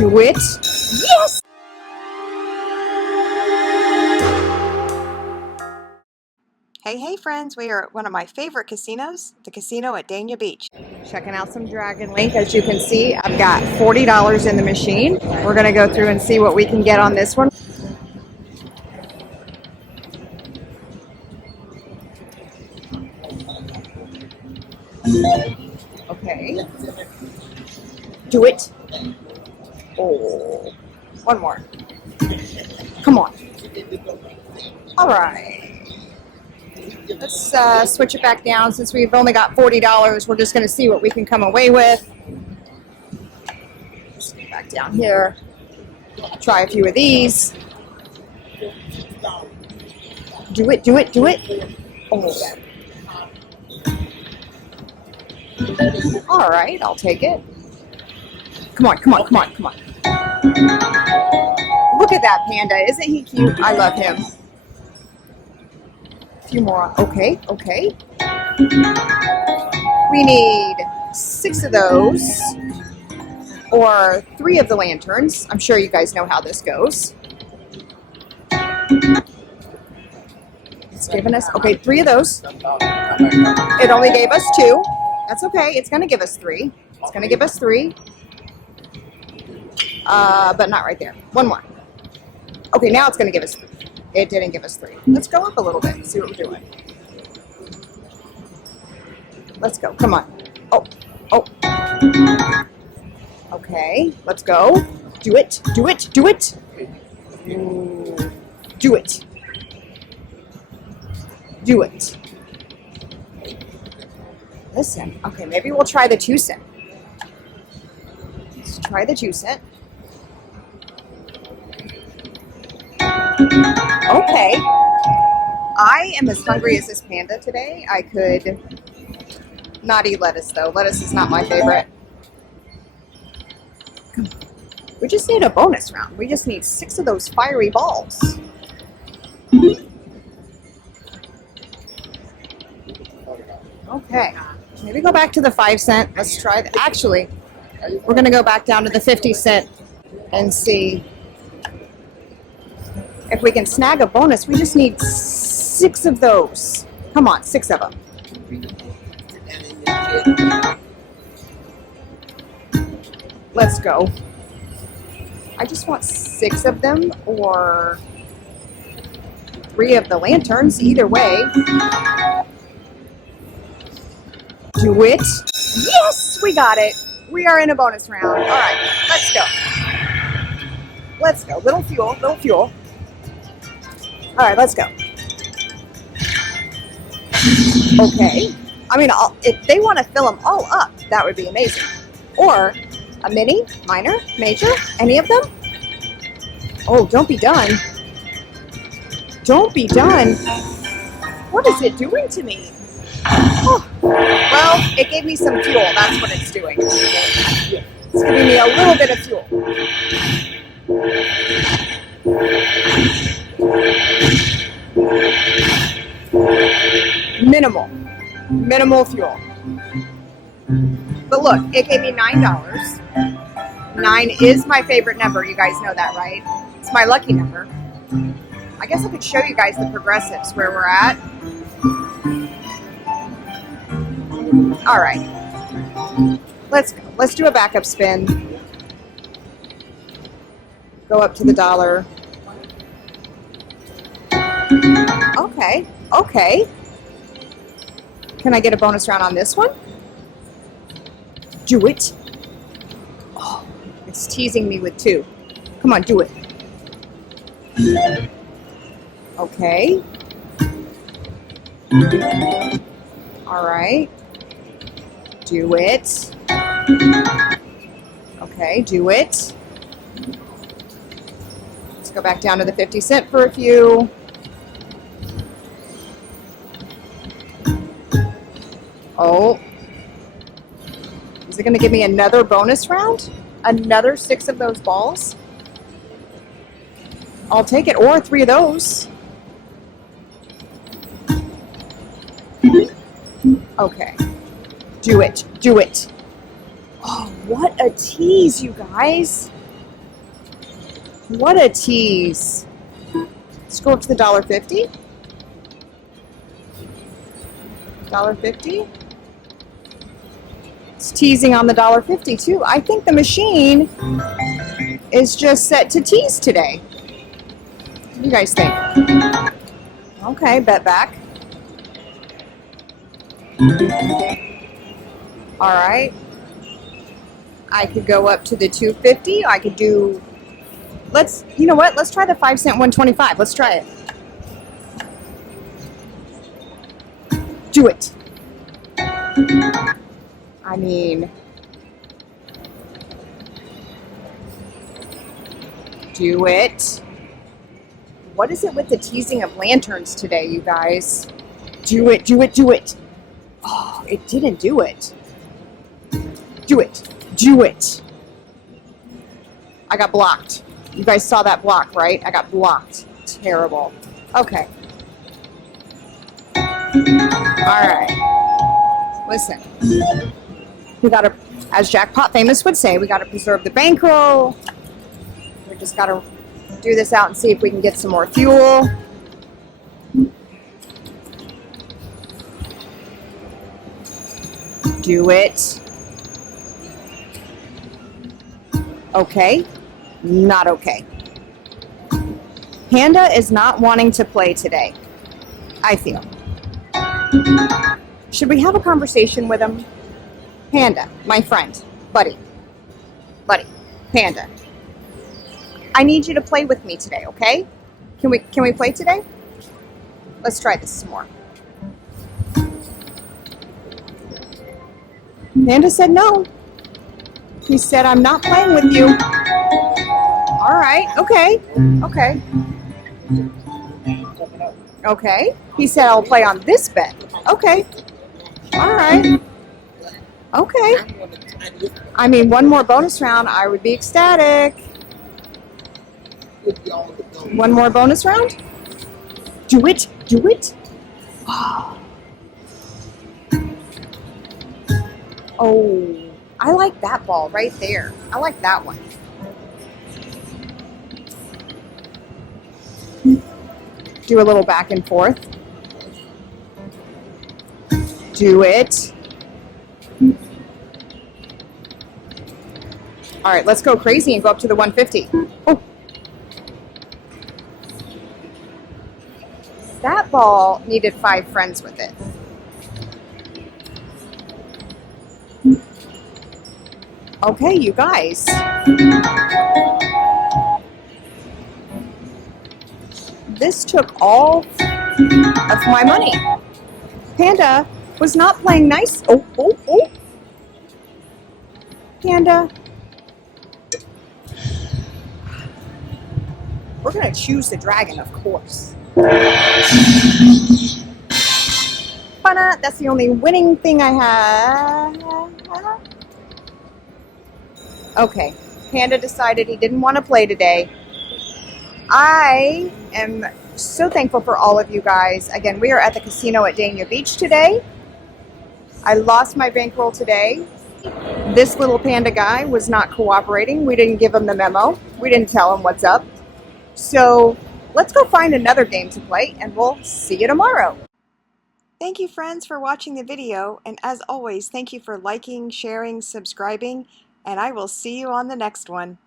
Do it. Yes! Hey friends, we are at one of my favorite casinos, the casino at Dania Beach. Checking out some Dragon Link. As you can see, I've got $40 in the machine. We're gonna go through and see what we can get on this one. Okay. Do it. Oh, one more. Come on. All right. Let's switch it back down. Since we've only got $40, we're just going to see what we can come away with. Just get back down here. Try a few of these. Do it, do it, do it. Oh. All right, I'll take it. Come on, come on, come on, come on. Look at that panda. Isn't he cute? I love him. A few more. Okay, okay. We need 6 of those. Or 3 of the lanterns. I'm sure you guys know how this goes. It's given us, okay, 3 of those. It only gave us 2. That's okay. It's going to give us 3. It's going to give us 3. But not right there. One more. Okay, now it's going to give us 3. It didn't give us 3. Let's go up a little bit and see what we're doing. Let's go. Come on. Oh. Oh. Okay, let's go. Do it. Do it. Do it. Do it. Do it. Listen. Okay, maybe we'll try the 2 cent. Let's try the 2 cent. Okay. I am as hungry as this panda today. I could not eat lettuce though. Lettuce is not my favorite. Come on. We just need a bonus round. We just need 6 of those fiery balls. Okay. Maybe go back to the 5 cent. Let's try that. Actually, we're going to go back down to the 50 cent and see if we can snag a bonus. We just need 6 of those. Come on, 6 of them. Let's go. I just want 6 of them or 3 of the lanterns, either way. Do it. Yes, we got it. We are in a bonus round. All right, let's go. Let's go. Little fuel, little fuel. All right, let's go. Okay. I mean, if they want to fill them all up, that would be amazing. Or a mini, minor, major, any of them? Oh, don't be done. Don't be done. What is it doing to me? Oh. Well, it gave me some fuel. That's what it's doing. It's giving me a little bit of fuel. Minimal fuel. But look, it gave me $9. 9 is my favorite number. You guys know that, right? It's my lucky number. I guess I could show you guys the progressives where we're at. All right. Let's go. Let's do a backup spin. Go up to the $1. Okay. Okay. Can I get a bonus round on this one? Do it. Oh, it's teasing me with 2. Come on, do it. Okay. All right. Do it. Okay, do it. Let's go back down to the 50 cent for a few. Oh. Is it going to give me another bonus round? Another 6 of those balls? I'll take it. Or 3 of those. Okay. Do it. Do it. Oh, what a tease, you guys. What a tease. Let's go up to the $1.50. $1.50. It's teasing on the $1.50 too. I think the machine is just set to tease today. What do you guys think? Okay, bet back. All right. I could go up to the $2.50. I could do, you know what? Let's try the 5-cent 125. Let's try it. Do it. I mean, do it. What is it with the teasing of lanterns today, you guys? Do it, do it, do it. Oh, it didn't do it. Do it. Do it. I got blocked. You guys saw that block, right? I got blocked. Terrible. Okay. All right. Listen. We got to, as Jackpot Famous would say, we got to preserve the bankroll. We just got to do this out and see if we can get some more fuel. Do it. Okay. Not okay. Panda is not wanting to play today, I feel. Should we have a conversation with him? Panda, my friend, buddy, Panda. I need you to play with me today, okay? Can we play today? Let's try this some more. Panda said no. He said, I'm not playing with you. All right, okay, okay. Okay. He said, I'll play on this bet. Okay. All right. Okay. I mean, one more bonus round, I would be ecstatic. One more bonus round? Do it. Do it. Oh, I like that ball right there. I like that one. Do a little back and forth. Do it. All right, let's go crazy and go up to the 150. Oh. That ball needed 5 friends with it. Okay, you guys. This took all of my money. Panda was not playing nice. Oh, oh, oh. Panda. We're going to choose the dragon, of course. Fana, that's the only winning thing I have. Okay, Panda decided he didn't want to play today. I am so thankful for all of you guys. Again, we are at the casino at Dania Beach today. I lost my bankroll today. This little panda guy was not cooperating. We didn't give him the memo. We didn't tell him what's up. So let's go find another game to play, and we'll see you tomorrow. Thank you, friends, for watching the video. And as always, thank you for liking, sharing, subscribing, and I will see you on the next one.